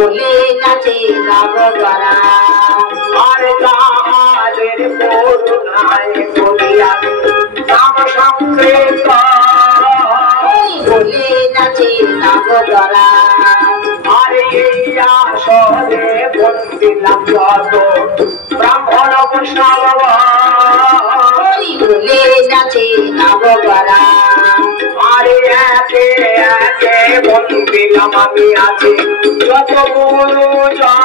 বলে নাচে নবগরা আর তাহাদের করুণায় বলিয়া নাম সংকৃত বলে নাচে নবগরা আর এই আসরে বন্দিলাম যত ব্রাহ্মণ বৈষ্ণব বলে নাচে নবগরা আরে একে একে বন্দিলাম আমি আছি যত গুরুজন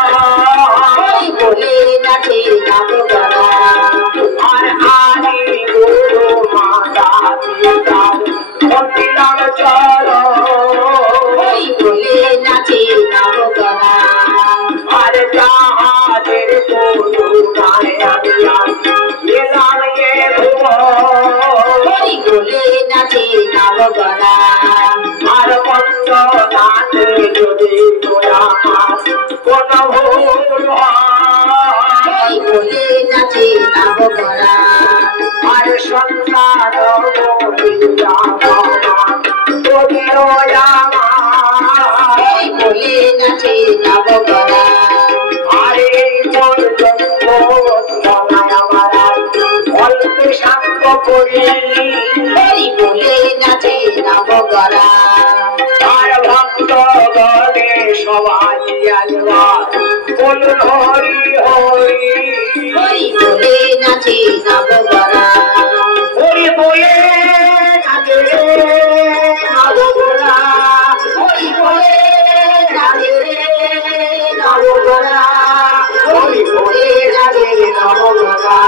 বলে নাচে নবগরা আর আনি গুরু মাতা পিতার বন্দিলাম চল বলে নাচে নবগরা আর যাহাদের করুণায় আমি এলাম এ বলে নাচে নবগরা আর পঞ্চনাথে যদি আমার কোন ভুল হয় বলে নাচে নবগরা আর সন্তান বলে নাচে নবগরা আরে আমার অল্প শান্ত করি বলে নাচে নবগরা আর ভক্ত গণে সবাই বলুন হরি হরি বলে নাচে নবগরা হরি বলে নাচে নবগোরা হরি বলে নাচে নবগরা হরি বলে নাচে নবগরা